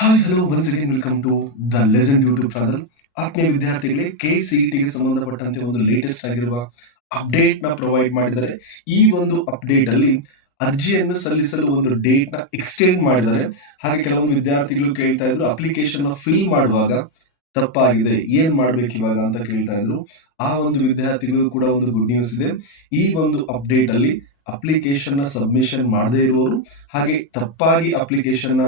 Hi hello once again welcome to the legend YouTube channel. ಆತ್ಮೀಯ ವಿದ್ಯಾರ್ಥಿಗಳೇ, ಕೆಸಿಇಟಿಗೆ ಸಂಬಂಧಪಟ್ಟಂತೆ ಒಂದು ಲೇಟೆಸ್ಟ್ ಆಗಿರುವ ಅಪ್ಡೇಟ್ ನ ಪ್ರೊವೈಡ್ ಮಾಡಿದ್ದಾರೆ. ಈ ಒಂದು ಅಪ್ಡೇಟ್ ಅಲ್ಲಿ ಅರ್ಜಿಯನ್ನು ಸಲ್ಲಿಸಲು ಒಂದು ಡೇಟ್ ನ ಎಕ್ಸ್ಟೆಂಡ್ ಮಾಡಿದ್ದಾರೆ. ಹಾಗೆ ಕೆಲವೊಂದು ವಿದ್ಯಾರ್ಥಿಗಳು ಕೇಳ್ತಾ ಇದ್ರು, ಅಪ್ಲಿಕೇಶನ್ ಫಿಲ್ ಮಾಡುವಾಗ ತಪ್ಪಾಗಿದೆ, ಏನ್ ಮಾಡ್ಬೇಕು ಇವಾಗ ಅಂತ ಕೇಳ್ತಾ ಇದ್ರು. ಆ ಒಂದು ವಿದ್ಯಾರ್ಥಿಗಳು ಕೂಡ ಒಂದು ಗುಡ್ ನ್ಯೂಸ್ ಇದೆ. ಈ ಒಂದು ಅಪ್ಡೇಟ್ ಅಲ್ಲಿ ಅಪ್ಲಿಕೇಶನ್ ಸಬ್ಮಿಷನ್ ಮಾಡದೇ ಇರುವವರು ಹಾಗೆ ತಪ್ಪಾಗಿ ಅಪ್ಲಿಕೇಶನ್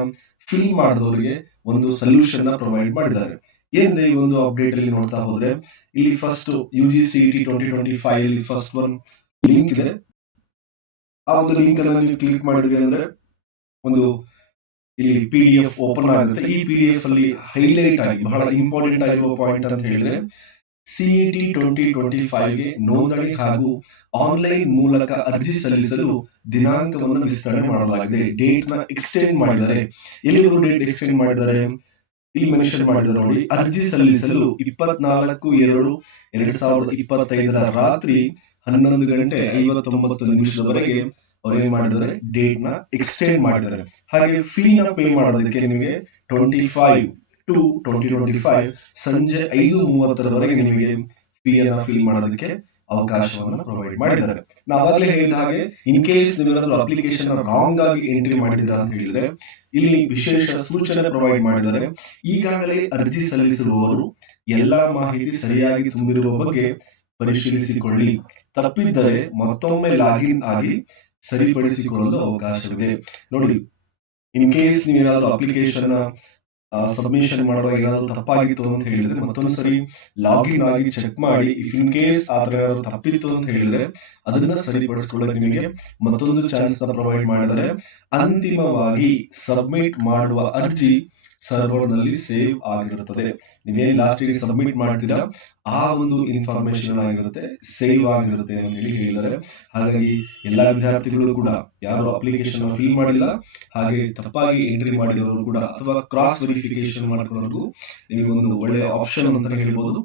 ಫಿಲ್ ಮಾಡಿದವರಿಗೆ ಒಂದು ಸೊಲ್ಯೂಷನ್ ನ ಪ್ರೊವೈಡ್ ಮಾಡಿದ್ದಾರೆ. ಏನಿದೆ ಈ ಒಂದು ಅಪ್ಡೇಟ್ ಅಲ್ಲಿ ನೋಡ್ತಾ ಹೋದ್ರೆ, ಇಲ್ಲಿ ಫಸ್ಟ್ UGCET 2025 ಅಲ್ಲಿ ಫಸ್ಟ್ ಒನ್ ಲಿಂಕ್ ಇದೆ. ಆ ಒಂದು ಲಿಂಕ್ ಅನ್ನ ನೀವು ಕ್ಲಿಕ್ ಮಾಡಿದ್ರಿ ಅಂದ್ರೆ ಒಂದು ಇಲ್ಲಿ PDF ಓಪನ್ ಆಗುತ್ತೆ. ಈ PDF ಅಲ್ಲಿ ಹೈಲೈಟ್ ಆಗಿ ಬಹಳ ಇಂಪಾರ್ಟೆಂಟ್ ಆಗಿರುವ ಪಾಯಿಂಟ್ ಅಂತ ಹೇಳಿದ್ರೆ, CET 2025 ಗೆ ನೋಂದಣಿ ಹಾಗೂ ಆನ್ಲೈನ್ ಮೂಲಕ ಅರ್ಜಿ ಸಲ್ಲಿಸಲು ದಿನಾಂಕವನ್ನು ವಿಸ್ತರಣೆ ಮಾಡಲಾಗಿದೆ. ಡೇಟ್ ನ ಎಕ್ಸ್ಟೆಂಡ್ ಮಾಡಿದ್ದಾರೆ. ಎಲ್ಲಿವರು ಡೇಟ್ ಎಕ್ಸ್ಟೆಂಡ್ ಮಾಡಿದ್ದಾರೆ ಇಲ್ಲಿ ಮೆನ್ಷನ್ ಮಾಡಿದ್ದಾರೆ ನೋಡಿ. ಅರ್ಜಿ ಸಲ್ಲಿಸಲು 24/2/2025 ರಾತ್ರಿ 11:59 ಅವರೇನ್ ಮಾಡಿದ್ದಾರೆ, ಡೇಟ್ ನ ಎಕ್ಸ್ಟೆಂಡ್ ಮಾಡಿದ್ದಾರೆ. ಹಾಗೆ ಫೀ ನ ಪೇ ಮಾಡೋದಕ್ಕೆ ನಿಮಗೆ 25/2/2025 ಸಂಜೆ 5:30 ನಿಮಗೆ ಫೀ ಅನ್ನ ಫಿಲ್ ಮಾಡೋದಕ್ಕೆ ಅವಕಾಶವನ್ನು ಪ್ರೊವೈಡ್ ಮಾಡಿದ್ದಾರೆ. ನಾವಾಗಲೇ ಹೇಳಿದ ಹಾಗೆ, ಇನ್ ಕೇಸ್ ನೀವೇನಾದ್ರೂ ಅಪ್ಲಿಕೇಶನ್ ರಾಂಗ್ ಆಗಿ ಎಂಟ್ರಿ ಮಾಡಿದ್ರ ಅಂತ ಹೇಳಿದ್ರೆ ಇಲ್ಲಿ ವಿಶೇಷ ಸೂಚನೆ ಪ್ರೊವೈಡ್ ಮಾಡಿದ್ದಾರೆ. ಈಗಾಗಲೇ ಅರ್ಜಿ ಸಲ್ಲಿಸಿರುವವರು ಎಲ್ಲಾ ಮಾಹಿತಿ ಸರಿಯಾಗಿ ತುಂಬಿರುವ ಬಗ್ಗೆ ಪರಿಶೀಲಿಸಿಕೊಳ್ಳಿ. ತಪ್ಪಿದ್ದರೆ ಮತ್ತೊಮ್ಮೆ ಲಾಗಿನ್ ಆಗಿ ಸರಿಪಡಿಸಿಕೊಳ್ಳಲು ಅವಕಾಶವಿದೆ. ನೋಡಿ, ಇನ್ ಕೇಸ್ ನೀವೇನಾದ್ರೂ ಅಪ್ಲಿಕೇಶನ್ ಸಬ್ಮಿಷನ್ ಮಾಡುವಾಗ ಏನಾದ್ರು ತಪ್ಪಾಗಿತ್ತು ಅಂತ ಹೇಳಿದ್ರೆ ಮತ್ತೊಂದು ಸರಿ ಲಾಗಿನ್ ಆಗಿ ಚೆಕ್ ಮಾಡಿ. ಇಫ್ ಇನ್ ಕೇಸ್ ಆತರ ಏನಾದ್ರು ತಪ್ಪಿತ್ತು ಅಂತ ಹೇಳಿದ್ರೆ ಅದನ್ನ ಸರಿಪಡಿಸಿಕೊಳ್ಳಕ್ಕೆ ನಿಮಗೆ ಮತ್ತೊಂದು ಚಾನ್ಸ್ ಪ್ರೊವೈಡ್ ಮಾಡಿದರೆ ಅಂತಿಮವಾಗಿ ಸಬ್ಮಿಟ್ ಮಾಡುವ ಅರ್ಜಿ ಸರ್ವರ್ ನಲ್ಲಿ ಸೇವ್ ಆಗಿರುತ್ತದೆ. ನೀವೇನ್ ಲಾಸ್ಟ್ ಗೆ ಸಬ್ಮಿಟ್ ಮಾಡ್ತೀರಾ ಆ ಒಂದು ಇನ್ಫಾರ್ಮೇಶನ್ ಆಗಿರುತ್ತೆ, ಸೇವ್ ಆಗಿರುತ್ತೆ ಅಂತ ಹೇಳಿ ಹೇಳಿದ್ದಾರೆ. ಹಾಗಾಗಿ ಎಲ್ಲಾ ವಿದ್ಯಾರ್ಥಿಗಳು ಕೂಡ ಯಾರು ಅಪ್ಲಿಕೇಶನ್ ಫಿಲ್ ಮಾಡಿಲ್ಲ ಹಾಗೆ ತಪ್ಪಾಗಿ ಎಂಟ್ರಿ ಮಾಡಿರೋರು ಕೂಡ ಅಥವಾ ಕ್ರಾಸ್ ವೆರಿಫಿಕೇಶನ್ ಮಾಡ್ಕೊಳ್ಳೋದು ನಿಮಗೆ ಒಂದು ಒಳ್ಳೆಯ ಆಪ್ಷನ್ ಅಂತ ಹೇಳ್ಬೋದು.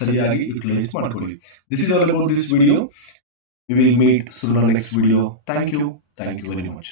ಸರಿಯಾಗಿ ಯುಟಿಲೈಸ್ ಮಾಡ್ಕೊಳ್ಳಿ. This is all about this video. We will meet soon on next video. Thank you very much.